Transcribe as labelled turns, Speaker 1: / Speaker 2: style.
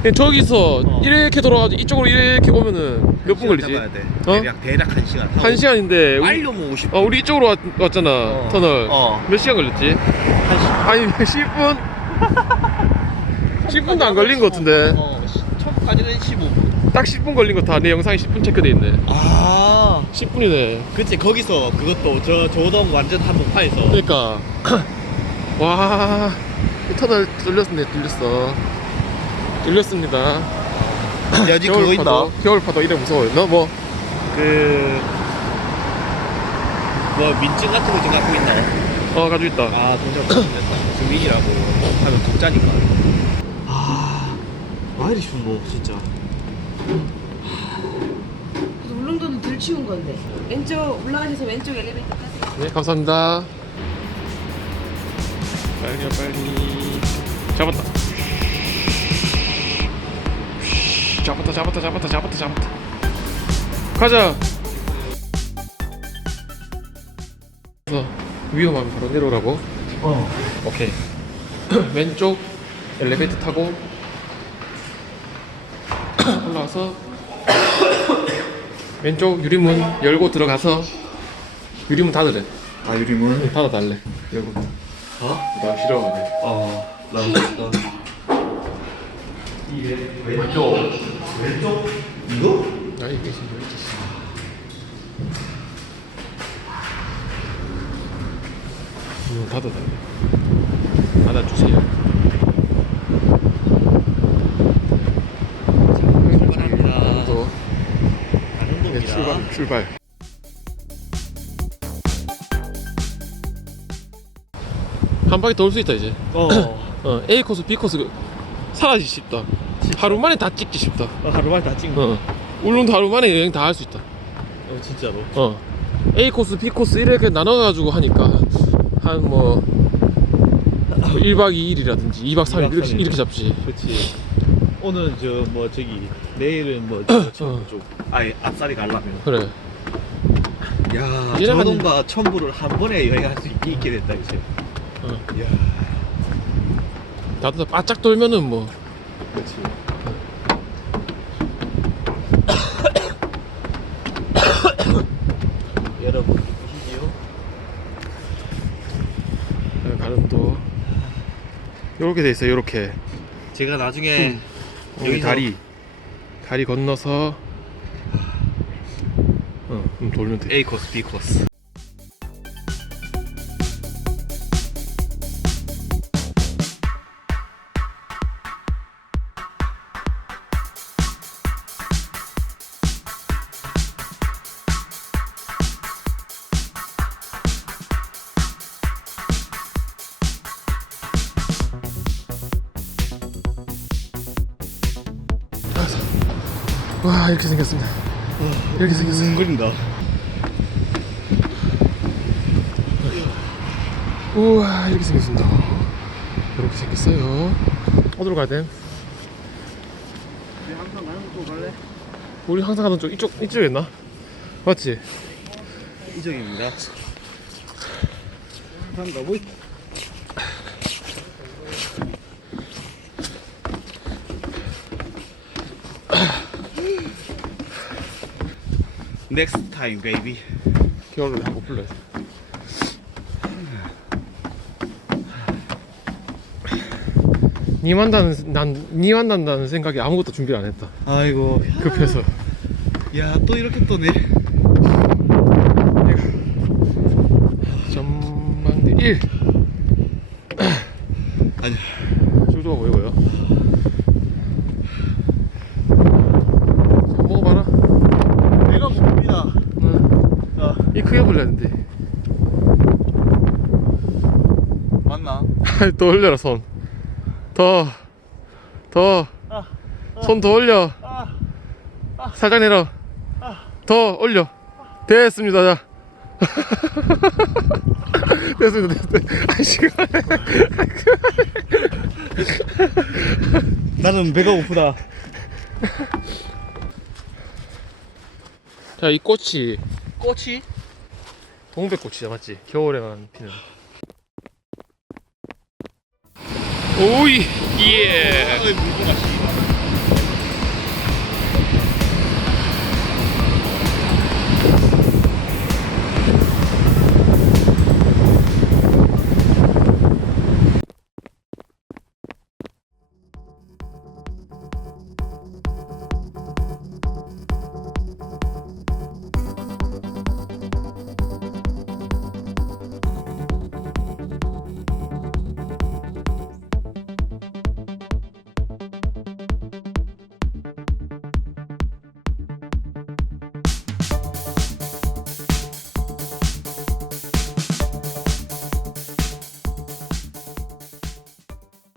Speaker 1: 저기서 이렇게 돌아가지고 이쪽으로 이렇게 오면은 몇 분 걸리지?
Speaker 2: 잡아야 돼.
Speaker 1: 어?
Speaker 2: 대략 1시간.
Speaker 1: 1시간인데
Speaker 2: 빨리 오면 50분.
Speaker 1: 우리 이쪽으로 왔잖아. 터널. 몇 시간 걸렸지?
Speaker 2: 1시간.
Speaker 1: 아니 10분? 10분도 안 걸린 것 같은데.
Speaker 2: 처음까지는 15분.
Speaker 1: 딱 10분 걸린 거 다 내 영상에 10분 체크돼 있네.
Speaker 2: 아,
Speaker 1: 10분이네.
Speaker 2: 그치. 거기서 그것도 저동 완전 한복판에서.
Speaker 1: 그러니까 와, 이 터널 뚫렸습니다.
Speaker 2: 여기 그거 있나?
Speaker 1: 겨울파도 이래 무서워요. 너 뭐?
Speaker 2: 민증 같은 거 좀 갖고 있나요?
Speaker 1: 가지고 있다.
Speaker 2: 아, 동작 못했다. 증민이라고 하면 독자니까. 아, 와 이리 춥노 진짜.
Speaker 3: 울릉도는 덜 치운 건데. 왼쪽 올라가셔서 왼쪽 엘리베이터 타세요.
Speaker 1: 네, 감사합니다. 빨리 잡았다. 잡았다. 가자. 그래서 위험하면 바로 내려오라고. 오케이. 왼쪽 엘리베이터 타고 올라와서 왼쪽 유리문 열고 들어가서 유리문 닫으래.
Speaker 2: 아, 유리문?
Speaker 1: 닫아달래. 열고. 나 싫어하네.
Speaker 2: 나 왼쪽 이거?
Speaker 1: 나 이게 지금 왜 있었어? 닫아달래. 닫아주세요.
Speaker 2: 출발합니다.
Speaker 1: 또
Speaker 2: 가는 겁니다.
Speaker 1: 출발. 한 바퀴 더 올 수 있다 이제. A 코스, B 코스 사라지기 쉽다. 하루 만에 다 찍기 쉽다.
Speaker 2: 하루 만에 다 찍는 거.
Speaker 1: 울릉도 하루 만에 여행 다 할 수 있다.
Speaker 2: 진짜로.
Speaker 1: A 코스, B 코스 이렇게 나눠가지고 하니까 한 뭐 1박 2일이라든지 2박 3일 이렇게 잡지.
Speaker 2: 그렇지. 오늘 내일은 쪽 아예 앞살이 가려면.
Speaker 1: 그래.
Speaker 2: 야,
Speaker 1: 이래가지고-
Speaker 2: 저동과 첨부를 한 번에 여행할 수 있게 됐다 이제. 야,
Speaker 1: 나도 바짝 돌면은 뭐.
Speaker 2: 그렇지. 여러분 보시지요.
Speaker 1: 가는 또 요렇게 돼 있어. 요렇게
Speaker 2: 제가 나중에
Speaker 1: 여기
Speaker 2: 여기서-
Speaker 1: 다리 건너서 돌면 돼.
Speaker 2: A 코스, B 코스.
Speaker 1: 와, 이렇게 생겼습니다. 이렇게 생겼어요.
Speaker 2: 거린다.
Speaker 1: 우와, 이렇게 생겼습니다. 이렇게 생겼어요. 어디로 가야 돼?
Speaker 2: 우리 항상 가는 곳 갈래?
Speaker 1: 우리 항상 가던 쪽 이쪽이었나? 맞지?
Speaker 2: 이쪽입니다. 항상 가고 있. Next time, baby.
Speaker 1: 겨울을 한번 불러야지. 니 만난다는 생각에 아무것도 준비를 안 했다.
Speaker 2: 아이고.
Speaker 1: 급해서.
Speaker 2: 야, 또 이렇게 떠네.
Speaker 1: 전망대 1.
Speaker 2: 아니.
Speaker 1: 술도가 보이고요. 자, 먹어봐라.
Speaker 2: 배가 고픕니다.
Speaker 1: 응. 이 크게 불려야 된대.
Speaker 2: 맞나?
Speaker 1: 더 올려라 손. 더. 손 더 올려. 살짝 내려. 더 올려. 됐습니다. 자. 됐습니다. 아, 시간에.
Speaker 2: 나는 배가 고프다.
Speaker 1: 자, 이 꽃이
Speaker 2: 꽃이?
Speaker 1: 동백꽃이야, 맞지? 겨울에만 피는. 오이, 예.
Speaker 2: 물고가